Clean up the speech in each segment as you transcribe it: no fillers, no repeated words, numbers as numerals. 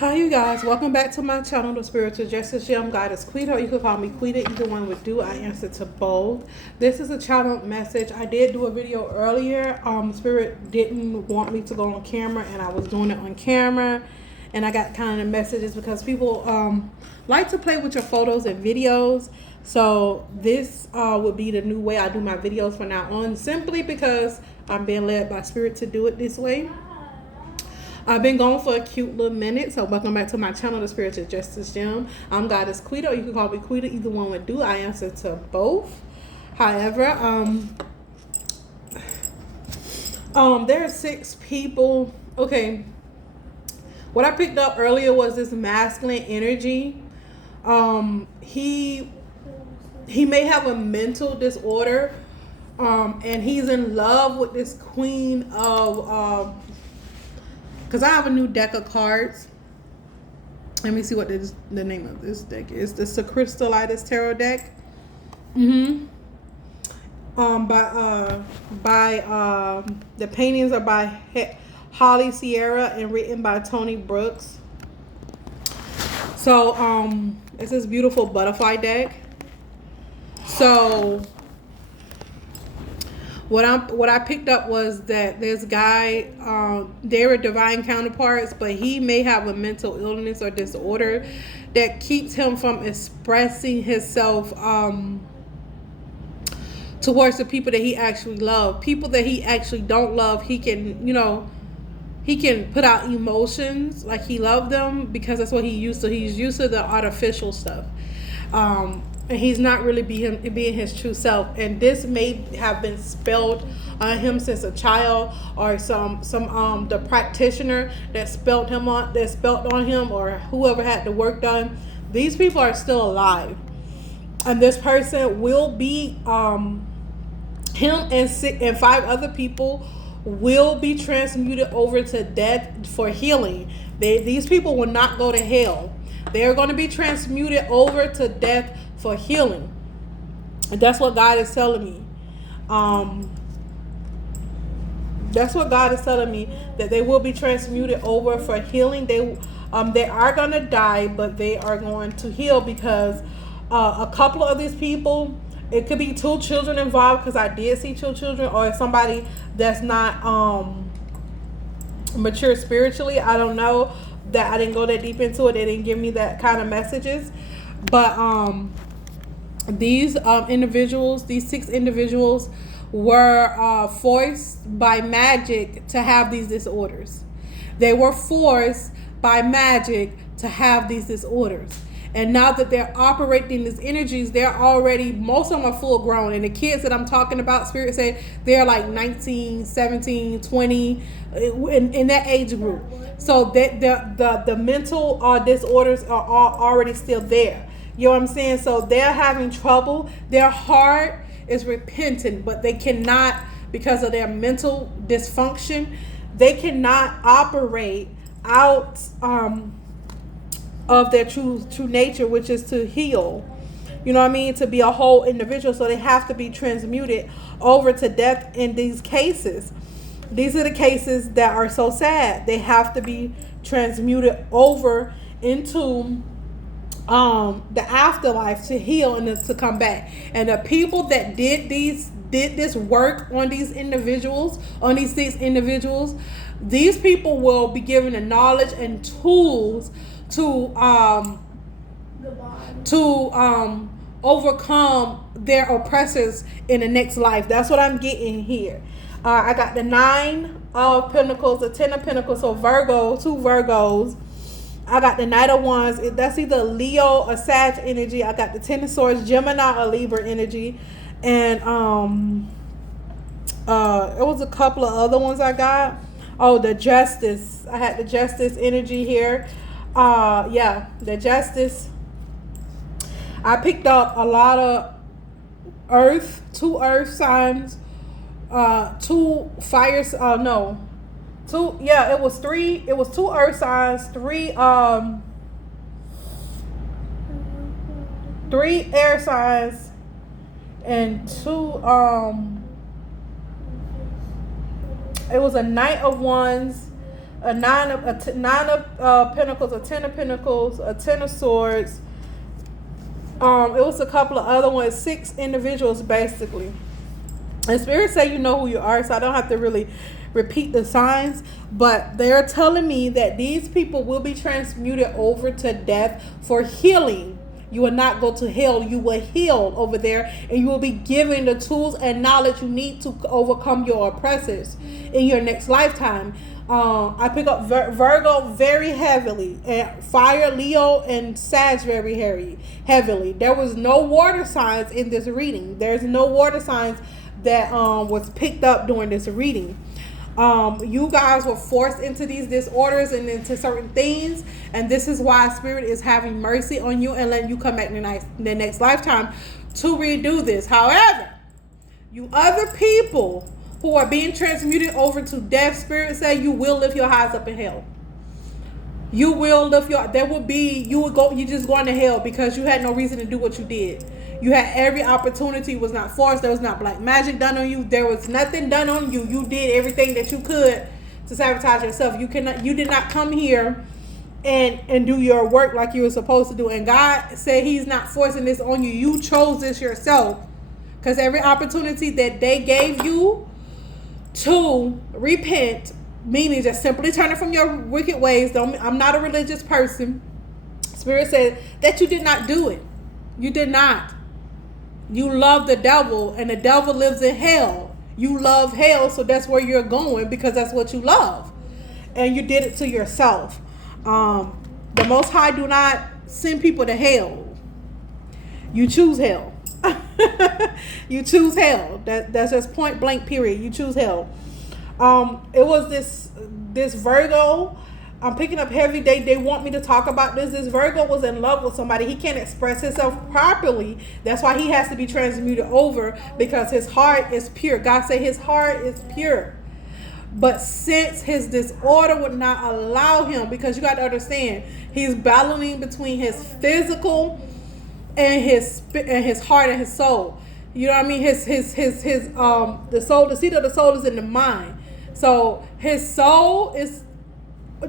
Hi you guys, welcome back to my channel, The Spiritual Justice Gem. God is Quita, or you can call me Quita, either one would do. I answer to both. This is a channel message. I did do a video earlier. Spirit didn't want me to go on camera, and I was doing it on camera, and I got kind of messages because people like to play with your photos and videos. So this would be the new way I do my videos from now on, simply because I'm being led by Spirit to do it this way. I've been gone for a cute little minute, so welcome back to my channel, The Spiritual Justice Gem. I'm Goddess Quita, or you can call me Quita, either one would do. I answer to both. However, there are 6 people. Okay, what I picked up earlier was this masculine energy. He may have a mental disorder, and he's in love with this queen of because I have a new deck of cards. Let me see what the name of this deck is. This is the Crystallitis Tarot deck. By the paintings are by Holly Sierra and written by Tony Brooks. So it's this beautiful butterfly deck. So what I picked up was that this guy, they were divine counterparts, but he may have a mental illness or disorder that keeps him from expressing himself towards the people that he actually loves. People that he actually don't love, he can, he can put out emotions like he loved them because that's what he used to. He's used to the artificial stuff. And he's not really being his true self, and this may have been spelled on him since a child, or the practitioner that spelled on him, or whoever had the work done. These people are still alive, and this person will be him and 5 other people will be transmuted over to death for healing. These people will not go to hell. They are going to be transmuted over to death for healing. And that's what God is telling me. That's what God is telling me, that they will be transmuted over for healing. They are going to die, but they are going to heal, because a couple of these people, it could be 2 children involved, because I did see 2 children, or somebody that's not mature spiritually. I don't know. That I didn't go that deep into it. They didn't give me that kind of messages. But these individuals, these 6 individuals, were forced by magic to have these disorders. They were forced by magic to have these disorders. And now that they're operating these energies, they're already, most of them are full grown. And the kids that I'm talking about, Spirit said, they're like 19, 17, 20, in that age group. So that the mental disorders are all already still there. You know what I'm saying? So they're having trouble. Their heart is repentant, but they cannot, because of their mental dysfunction, they cannot operate out of their true nature, which is to heal. You know what I mean? To be a whole individual. So they have to be transmuted over to death in these cases. These are the cases that are so sad. They have to be transmuted over into the afterlife to heal and to come back. And the people that did this work on these individuals, on these 6 individuals, these people will be given the knowledge and tools to overcome their oppressors in the next life. That's what I'm getting here. I got the 9 of Pentacles, the 10 of Pentacles, so Virgo, 2 Virgos. I got the Knight of Wands. That's either Leo or Sag energy. I got the 10 of Swords, Gemini or Libra energy. And it was a couple of other ones I got. Oh, the Justice. I had the Justice energy here. Yeah, the Justice. I picked up a lot of Earth, 2 Earth signs, 2 fires. No, 2. Yeah, it was 3. It was 2 Earth signs, 3 air signs, and 2 it was a Knight of Wands, nine of pentacles, a 10 of pentacles, a 10 of swords. It was a couple of other ones, 6 individuals basically. And Spirit say you know who you are, so I don't have to really repeat the signs, but they're telling me that these people will be transmuted over to death for healing. You will not go to hell. You will heal over there, and you will be given the tools and knowledge you need to overcome your oppressors in your next lifetime. I pick up Virgo very heavily, and fire, Leo, and Sag very heavily. There was no water signs in this reading. There's no water signs that was picked up during this reading. You guys were forced into these disorders and into certain things, and this is why Spirit is having mercy on you and letting you come back in the next lifetime to redo this. However, you other people who are being transmuted over to death, Spirit say you will lift your highs up in hell. You will lift your, there will be, you just going to hell because you had no reason to do what you did. You had every opportunity, was not forced, there was not black magic done on you, there was nothing done on you. You did everything that you could to sabotage yourself. You did not come here and do your work like you were supposed to do. And God said he's not forcing this on you. You chose this yourself. Because every opportunity that they gave you to repent, meaning just simply turning from your wicked ways. I'm not a religious person. Spirit said that you did not do it. You did not. You love the devil, and the devil lives in hell. You love hell, so that's where you're going because that's what you love. And you did it to yourself. The Most High do not send people to hell. You choose hell. You choose hell. That's just point blank period. You choose hell. It was this Virgo. I'm picking up heavy. They want me to talk about this. This Virgo was in love with somebody. He can't express himself properly. That's why he has to be transmuted over, because his heart is pure. God said his heart is pure. But since his disorder would not allow him, because you got to understand, he's battling between his physical and his heart and his soul. You know what I mean? The soul, the seat of the soul is in the mind. So his soul is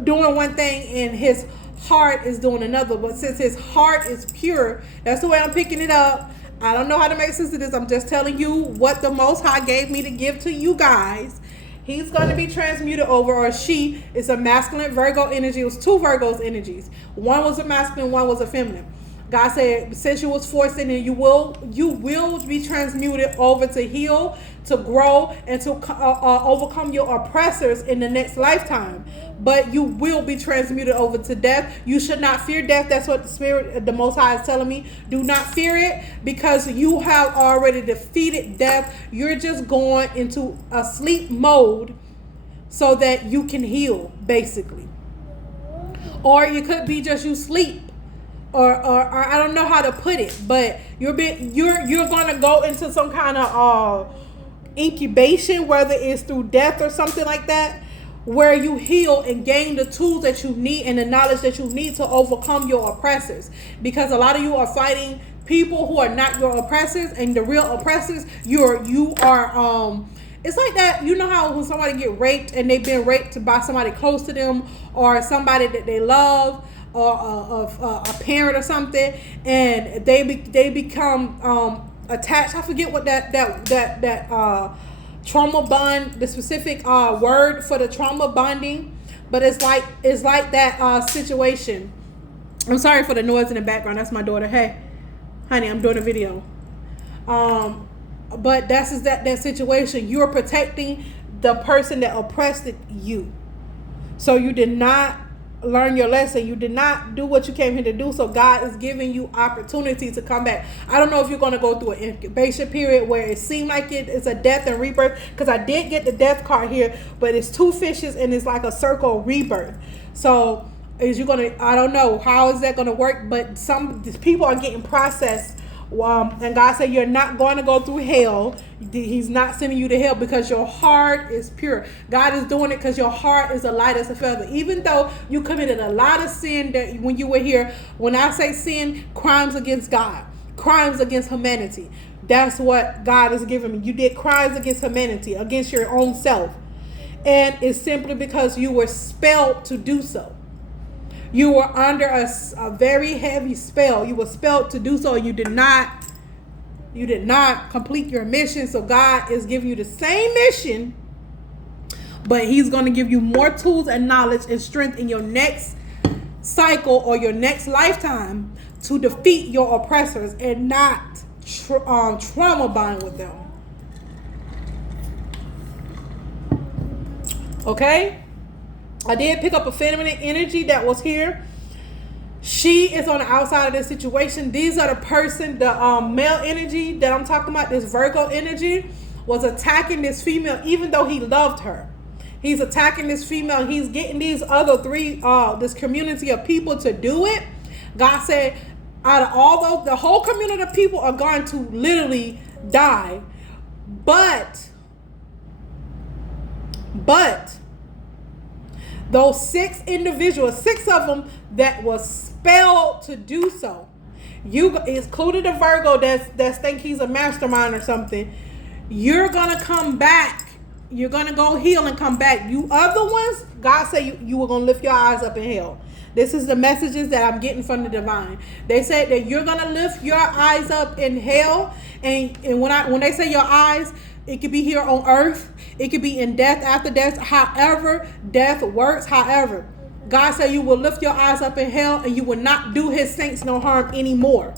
doing one thing and his heart is doing another. But since his heart is pure, that's the way I'm picking it up. I don't know how to make sense of this. I'm just telling you what the Most High gave me to give to you guys. He's going to be transmuted over, or she is a masculine Virgo energy. It was 2 Virgos energies. One was a masculine, one was a feminine. God said, since you was forced in it, you will be transmuted over to heal, to grow, and to overcome your oppressors in the next lifetime. But you will be transmuted over to death. You should not fear death. That's what the Spirit, the Most High, is telling me. Do not fear it, because you have already defeated death. You're just going into a sleep mode so that you can heal, basically. Or it could be just you sleep. Or I don't know how to put it, but you're going to go into some kind of incubation, whether it's through death or something like that, where you heal and gain the tools that you need and the knowledge that you need to overcome your oppressors. Because a lot of you are fighting people who are not your oppressors, and the real oppressors, you are it's like that. You know how when somebody get raped and they've been raped by somebody close to them, or somebody that they love, or a parent or something, and they become attached. I forget what that trauma bond, the specific word for the trauma bonding, but it's like that situation. I'm sorry for the noise in the background. That's my daughter. Hey, honey, I'm doing a video. But that's that situation. You're protecting the person that oppressed you. So you did not learn your lesson. You did not do what you came here to do. So God is giving you opportunity to come back. I don't know if you're going to go through an incubation period where it seemed like it's a death and rebirth, because I did get the death card here, but it's 2 fishes and it's like a circle rebirth. So I don't know how is that going to work, but these people are getting processed. And God said you're not going to go through hell. He's not sending you to hell because your heart is pure. God is doing it because your heart is a light as a feather. Even though you committed a lot of sin that when you were here, when I say sin, crimes against God, crimes against humanity. That's what God is giving me. You did crimes against humanity, against your own self. And it's simply because you were spelled to do so. You were under a very heavy spell. You were spelled to do so. You did not complete your mission. So God is giving you the same mission, but he's going to give you more tools and knowledge and strength in your next cycle or your next lifetime to defeat your oppressors and not trauma bond with them. Okay? I did pick up a feminine energy that was here. She is on the outside of this situation. These are the male energy that I'm talking about, this Virgo energy, was attacking this female even though he loved her. He's attacking this female. He's getting these other this community of people to do it. God said, out of all those, the whole community of people are going to literally die. But those 6 individuals, 6 of them that was spelled to do so, you included a Virgo that's think he's a mastermind or something, you're gonna come back. You're gonna go heal and come back. You other ones, God said you were gonna lift your eyes up in hell. This is the messages that I'm getting from the divine. They said that you're gonna lift your eyes up in hell, and when they say your eyes, it could be here on earth, it could be in death, after death, however death works. However, God said you will lift your eyes up in hell and you will not do his saints no harm anymore.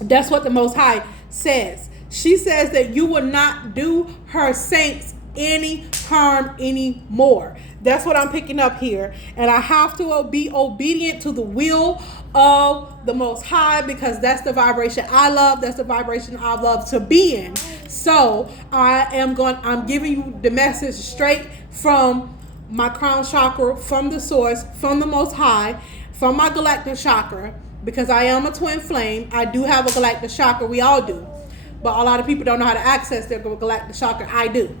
That's what the Most High says. She says that you will not do her saints any harm anymore. That's what I'm picking up here. And I have to be obedient to the will of the Most High, because that's the vibration I love. That's the vibration I love to be in. So I'm giving you the message straight from my crown chakra, from the source, from the Most High, from my galactic chakra, because I am a twin flame. I do have a galactic chakra. We all do. But a lot of people don't know how to access their galactic chakra. I do.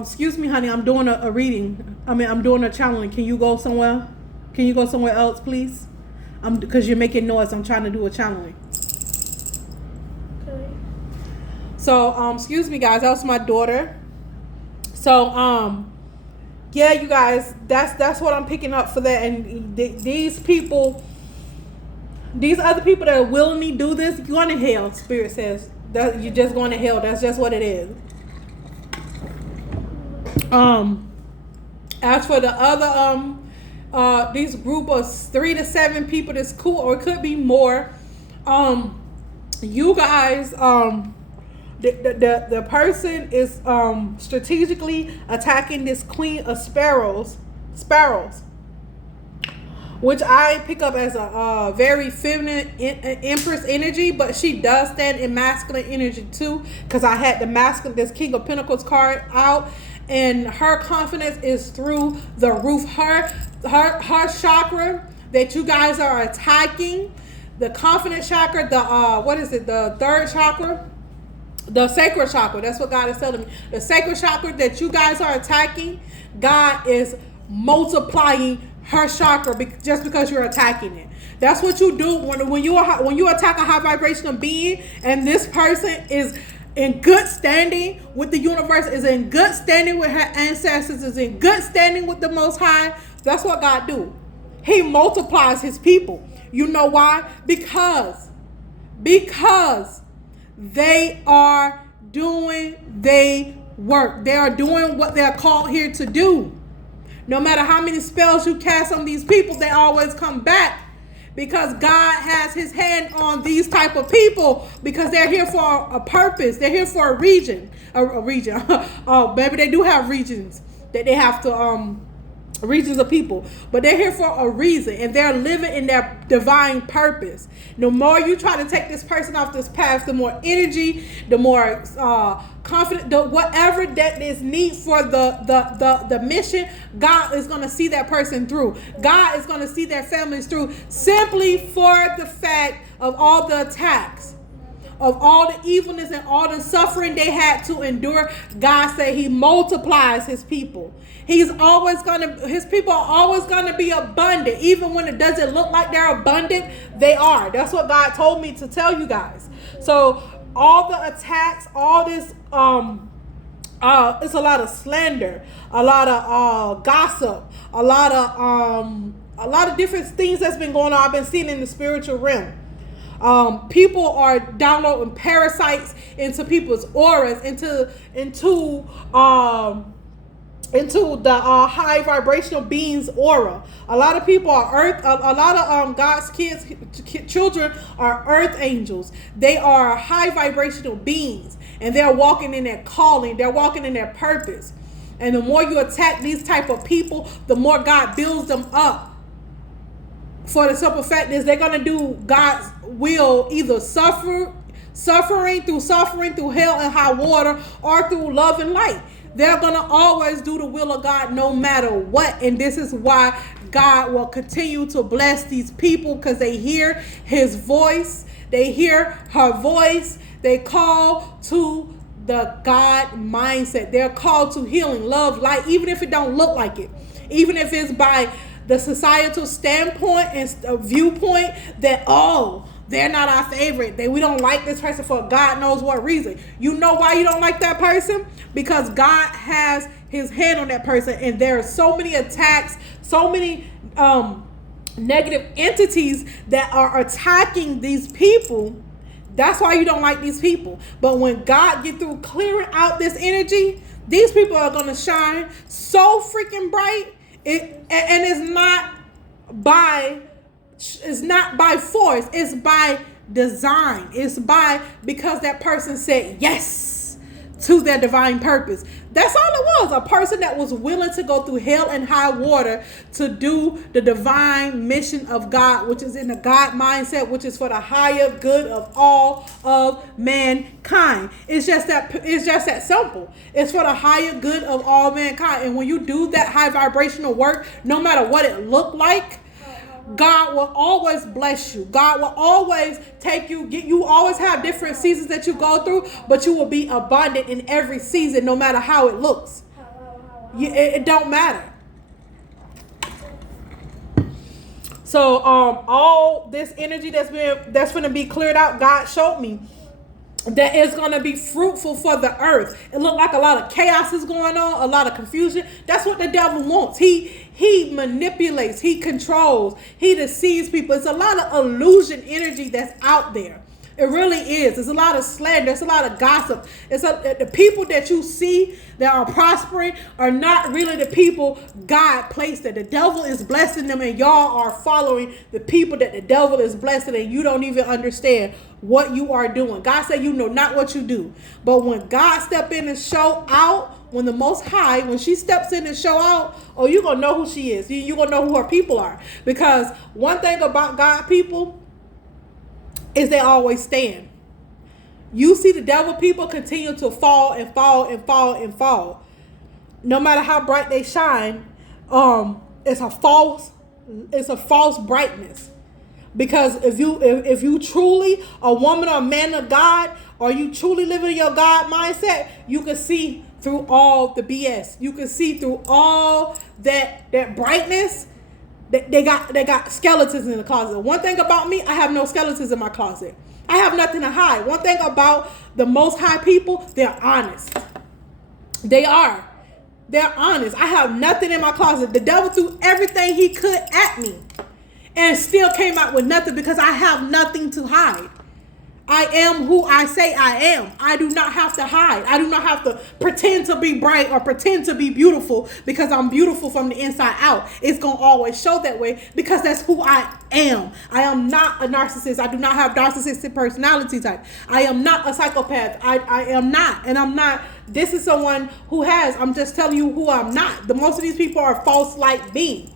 Excuse me, honey. I'm doing a reading. I'm doing a channeling. Can you go somewhere? Can you go somewhere else, please? Because you're making noise. I'm trying to do a channeling. Okay. So, excuse me, guys. That was my daughter. So, yeah, you guys. That's what I'm picking up for that. And these people, these other people that willingly do this, you're going to hell. Spirit says that you're just going to hell. That's just what it is. As for the other these group of 3 to 7 people, that's cool, or it could be more. You guys, the person is strategically attacking this queen of sparrows, which I pick up as a very feminine empress energy, but she does stand in masculine energy too, because I had the masculine, this King of Pentacles card out, and her confidence is through the roof. Her chakra that you guys are attacking, the confidence chakra, the third chakra, the sacred chakra. That's what God is telling me. The sacred chakra that you guys are attacking, God is multiplying her chakra just because you're attacking it. That's what you do when you attack a high vibrational being, and this person is in good standing with the universe, is in good standing with her ancestors, is in good standing with the Most High. That's what God do. He multiplies his people. You know why? Because they are doing their work. They are doing what they're called here to do. No matter how many spells you cast on these people, they always come back, because God has his hand on these type of people, because they're here for a purpose. They're here for a region. Oh, maybe they do have regions that they have to regions of people, but they're here for a reason, and they're living in their divine purpose. The more you try to take this person off this path, the more energy, the more confident, whatever that is need for the mission, God is going to see that person through. God is going to see their families through, simply for the fact of all the attacks, of all the evilness and all the suffering they had to endure. God said he multiplies his people. His people are always gonna be abundant. Even when it doesn't look like they're abundant, they are. That's what God told me to tell you guys. So all the attacks, all this it's a lot of slander, a lot of gossip, a lot of different things that's been going on. I've been seeing in the spiritual realm. People are downloading parasites into people's auras, into the high vibrational beings aura. A lot of people are earth. A lot of God's children are earth angels. They are high vibrational beings, and they're walking in their calling. They're walking in their purpose. And the more you attack these type of people, the more God builds them up. For the simple fact is, they're gonna do God's will, either suffering through hell and high water, or through love and light. They're gonna always do the will of God no matter what. And this is why God will continue to bless these people, because they hear his voice, they hear her voice, they call to the God mindset. They're called to healing, love, light, even if it don't look like it, even if it's by the societal standpoint and viewpoint that, oh, they're not our favorite, that we don't like this person for God knows what reason. You know why you don't like that person? Because God has his hand on that person, and there are so many attacks, so many negative entities that are attacking these people. That's why you don't like these people. But when God get through clearing out this energy, these people are going to shine so freaking bright. And it's not by force, it's by design. It's because that person said yes to their divine purpose. That's all it was. A person that was willing to go through hell and high water to do the divine mission of God, which is in the God mindset, which is for the higher good of all of mankind. It's just that simple. It's for the higher good of all mankind. And when you do that high vibrational work, no matter what it looked like, God will always bless you. God will always take you. You always have different seasons that you go through, but you will be abundant in every season, no matter how it looks. It don't matter. So all this energy that's going to be cleared out, God showed me that is going to be fruitful for the earth. It looked like a lot of chaos is going on, a lot of confusion. That's what the devil wants. He manipulates, he controls, he deceives people. It's a lot of illusion energy that's out there. It really is. There's a lot of slander. There's a lot of gossip. The people that you see that are prospering are not really the people God placed there. The devil is blessing them, and y'all are following the people that the devil is blessing, and you don't even understand what you are doing. God said you know not what you do. But when God step in and show out, when the Most High, when she steps in and show out, oh, you're going to know who she is. You're going to know who her people are. Because one thing about God people is they always stand. You see the devil people continue to fall and fall and fall and fall. No matter how bright they shine, it's a false brightness. Because if you truly a woman or a man of God, or you truly live in your God mindset, you can see through all the BS. You can see through all that brightness. They got skeletons in the closet. One thing about me, I have no skeletons in my closet. I have nothing to hide. One thing about the Most High people, they're honest. They are. They're honest. I have nothing in my closet. The devil threw everything he could at me and still came out with nothing, because I have nothing to hide. I am who I say I am. I do not have to hide. I do not have to pretend to be bright or pretend to be beautiful, because I'm beautiful from the inside out. It's going to always show that way, because that's who I am. I am not a narcissist. I do not have narcissistic personality type. I am not a psychopath. I am not. And I'm not. This is someone who has. I'm just telling you who I'm not. The most of these people are false light beings.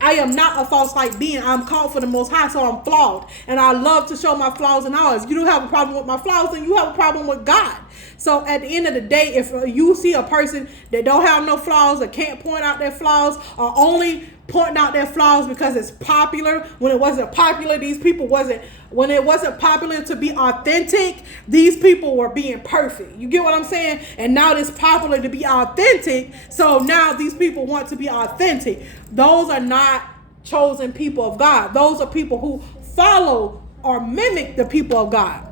I am not a false light being. I'm called for the Most High, so I'm flawed. And I love to show my flaws and all. If you do have a problem with my flaws, then you have a problem with God. So at the end of the day, if you see a person that don't have no flaws, or can't point out their flaws, or only pointing out their flaws because it's popular, when it wasn't popular, when it wasn't popular to be authentic, these people were being perfect. You get what I'm saying? And now it's popular to be authentic, so now these people want to be authentic. Those are not chosen people of God. Those are people who follow or mimic the people of God.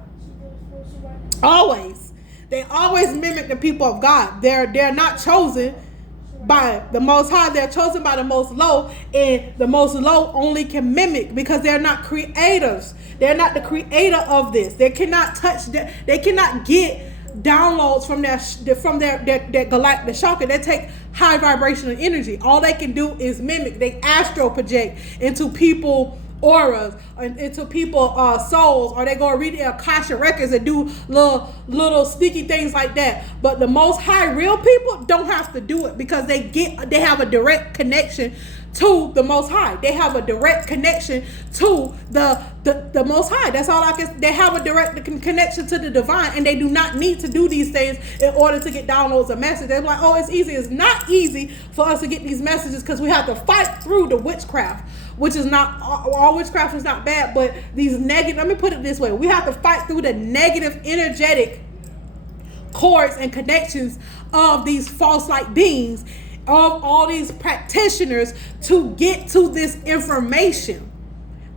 Always. They always mimic the people of God. They're not chosen by the Most High. They're chosen by the Most Low, and the Most Low only can mimic because they're not creators. They're not the creator of this. They cannot touch that. They cannot get downloads from their galactic chakra. They take high vibrational energy. All they can do is mimic. They astral project into people auras, into people souls, or they go read their Cashapp records and do little sneaky things like that. But the Most High real people don't have to do it because they have a direct connection to the Most High. They have a direct connection to the Most High. That's all I can. They have a direct connection to the divine, and they do not need to do these things in order to get downloads a message. They're like, oh, it's easy. It's not easy for us to get these messages because we have to fight through the witchcraft, which is not all witchcraft is not bad, but these negative. Let me put it this way: we have to fight through the negative energetic cords and connections of these false light beings, of all these practitioners, to get to this information.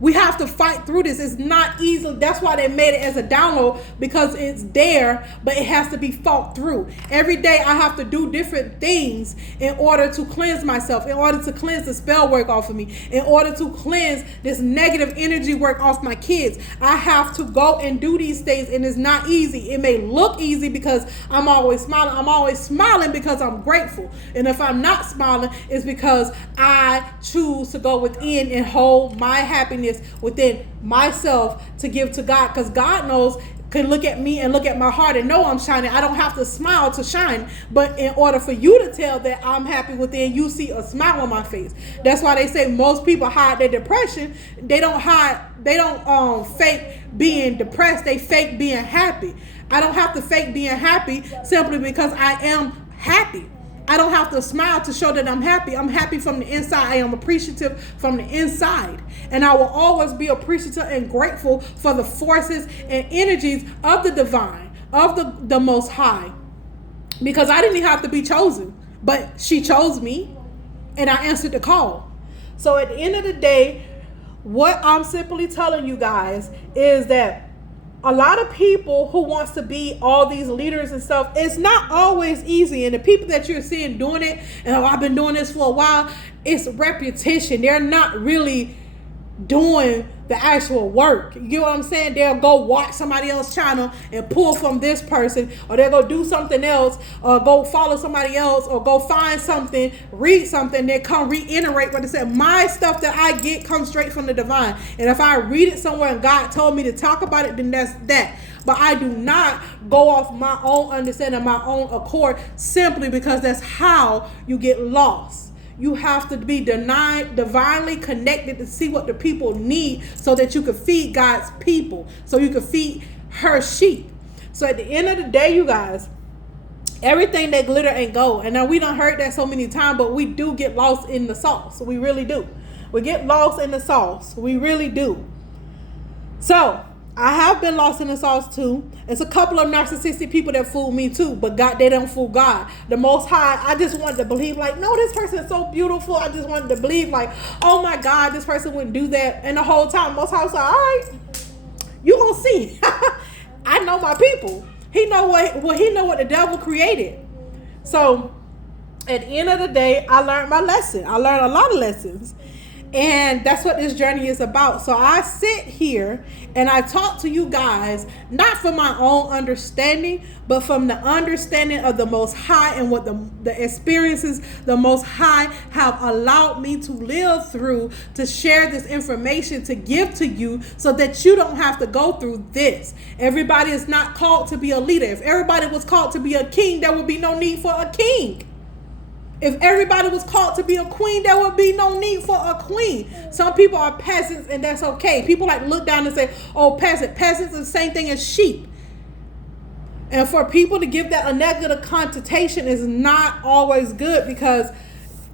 We have to fight through this. It's not easy. That's why they made it as a download, because it's there, but it has to be fought through. Every day I have to do different things in order to cleanse myself, in order to cleanse the spell work off of me, in order to cleanse this negative energy work off my kids. I have to go and do these things, and it's not easy. It may look easy because I'm always smiling. I'm always smiling because I'm grateful. And if I'm not smiling, it's because I choose to go within and hold my happiness within myself to give to God, because God knows, can look at me and look at my heart and know I'm shining. I don't have to smile to shine, but in order for you to tell that I'm happy within, you see a smile on my face. That's why they say most people hide their depression. They don't fake being depressed. They fake being happy. I don't have to fake being happy simply because I am happy. I don't have to smile to show that I'm happy. I'm happy from the inside. I am appreciative from the inside. And I will always be appreciative and grateful for the forces and energies of the divine, of the Most High. Because I didn't have to be chosen, but she chose me, and I answered the call. So at the end of the day, what I'm simply telling you guys is that a lot of people who wants to be all these leaders and stuff, it's not always easy. And the people that you're seeing doing it, and I've been doing this for a while, it's repetition. They're not really doing the actual work. You get what I'm saying? They'll go watch somebody else's channel and pull from this person, or they'll go do something else, or go follow somebody else, or go find something, read something, then come reiterate what they said. My stuff that I get comes straight from the divine. And if I read it somewhere and God told me to talk about it, then that's that. But I do not go off my own understanding, my own accord, simply because that's how you get lost. You have to be divinely connected to see what the people need, so that you can feed God's people, so you can feed her sheep. So at the end of the day, you guys, everything that glitter ain't gold. And now we done heard that so many times, but we do get lost in the sauce. We really do. We get lost in the sauce. We really do. So I have been lost in the sauce too. It's a couple of narcissistic people that fool me too, but God, they don't fool God. The Most High, I just wanted to believe like, no, this person is so beautiful. I just wanted to believe like, oh my God, this person wouldn't do that. And the whole time, Most High was like, all right, you gonna see. I know my people. He know what the devil created. So at the end of the day, I learned my lesson. I learned a lot of lessons. And that's what this journey is about. So I sit here and I talk to you guys, not from my own understanding, but from the understanding of the Most High, and what the experiences the Most High have allowed me to live through, to share this information, to give to you, so that you don't have to go through this. Everybody is not called to be a leader. If everybody was called to be a king, there would be no need for a king. If everybody was called to be a queen, there would be no need for a queen. Some people are peasants, and that's okay. People like look down and say, oh, peasant. Peasants are the same thing as sheep. And for people to give that a negative connotation is not always good, because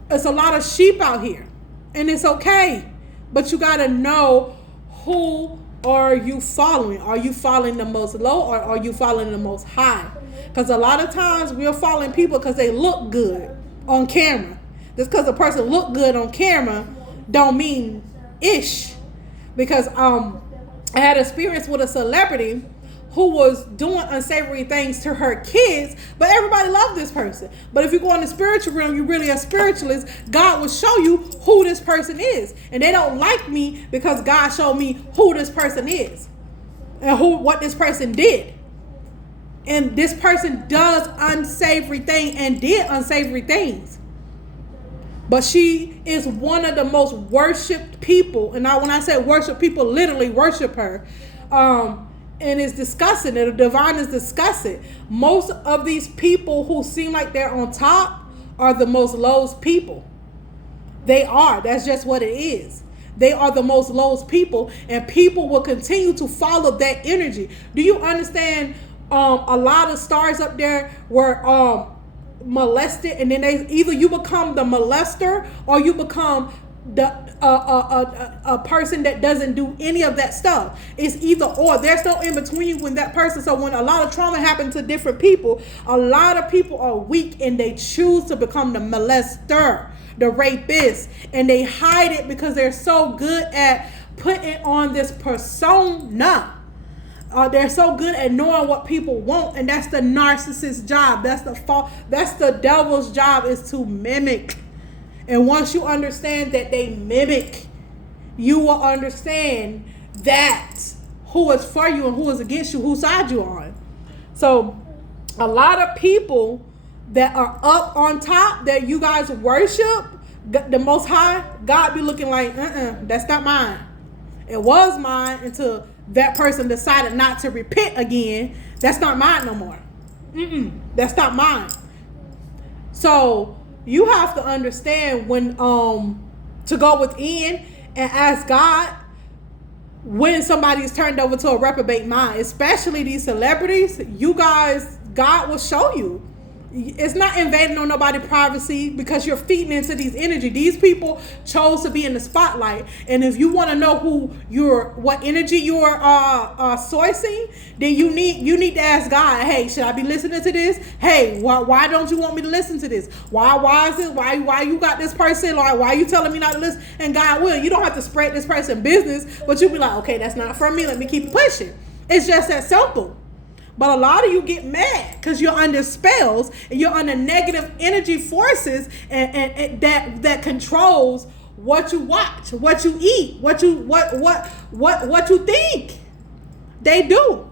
it's a lot of sheep out here. And it's okay. But you got to know, who are you following? Are you following the Most Low, or are you following the Most High? Because a lot of times we're following people because they look good on camera. Just because a person look good on camera don't mean ish. Because I had experience with a celebrity who was doing unsavory things to her kids, but everybody loved this person. But if you go in the spiritual realm, you really are spiritualist, God will show you who this person is. And they don't like me because God showed me who this person is and what this person did. And this person does unsavory things and did unsavory things. But she is one of the most worshipped people. And when I say worship, people literally worship her. And it's disgusting. The divine is disgusting. Most of these people who seem like they're on top are the most lowest people. They are. That's just what it is. They are the most lowest people, and people will continue to follow that energy. Do you understand? A lot of stars up there were molested, and then either you become the molester or you become a person that doesn't do any of that stuff. It's either or. There's no in between when that person. So when a lot of trauma happens to different people, a lot of people are weak and they choose to become the molester, the rapist, and they hide it because they're so good at putting on this persona. They're so good at knowing what people want, and that's the narcissist's job. That's the devil's job, is to mimic. And once you understand that they mimic, you will understand that who is for you and who is against you, whose side you're on. So a lot of people that are up on top that you guys worship, the Most High, God be looking like, that's not mine. It was mine until that person decided not to repent again. That's not mine no more. That's not mine. So you have to understand when to go within and ask God when somebody is turned over to a reprobate mind, especially these celebrities. You guys, God will show you. It's not invading on nobody's privacy because you're feeding into these energy. These people chose to be in the spotlight, and if you want to know what energy you're sourcing, then you need to ask God. Hey, should I be listening to this? Hey, why don't you want me to listen to this? Why is it? Why you got this person? Or why are you telling me not to listen? And God will. You don't have to spread this person business, but you'll be like, okay, that's not for me. Let me keep pushing. It's just that simple. But a lot of you get mad because you're under spells and you're under negative energy forces and that controls what you watch, what you eat, what you think. They do.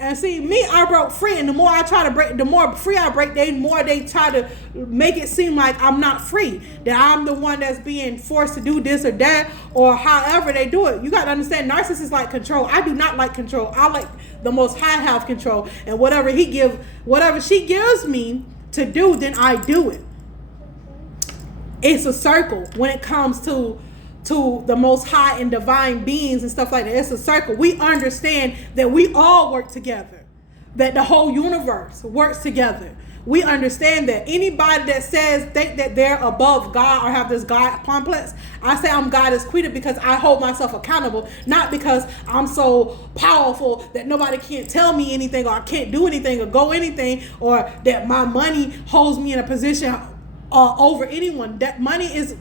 And see, me, I broke free, and the more I try to break, the more free I break, the more they try to make it seem like I'm not free, that I'm the one that's being forced to do this or that, or however they do it. You got to understand, narcissists like control. I do not like control. I like the Most High have control, and whatever she gives me to do, then I do it. It's a circle when it comes to the Most High and divine beings and stuff like that. It's a circle. We understand that we all work together, that the whole universe works together. We understand that anybody that think that they're above God or have this God complex, I say I'm Goddess Queen because I hold myself accountable, not because I'm so powerful that nobody can't tell me anything, or I can't do anything or go anything, or that my money holds me in a position over anyone. That money is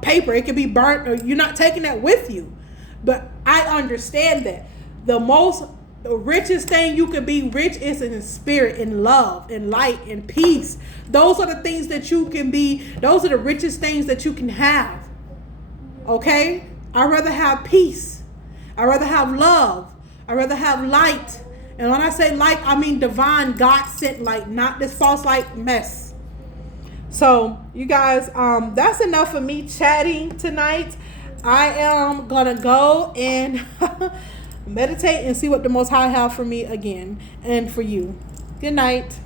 paper. It can be burnt, or you're not taking that with you. But I understand that the richest thing you can be rich is in spirit, in love, in light, in peace. Those are the things that you can be. Those are the richest things that you can have. Okay? I'd rather have peace. I'd rather have love. I'd rather have light. And when I say light, I mean divine, God sent light, not this false light mess. So you guys, that's enough of me chatting tonight. I am gonna go and meditate and see what the Most High have for me again and for you. Good night.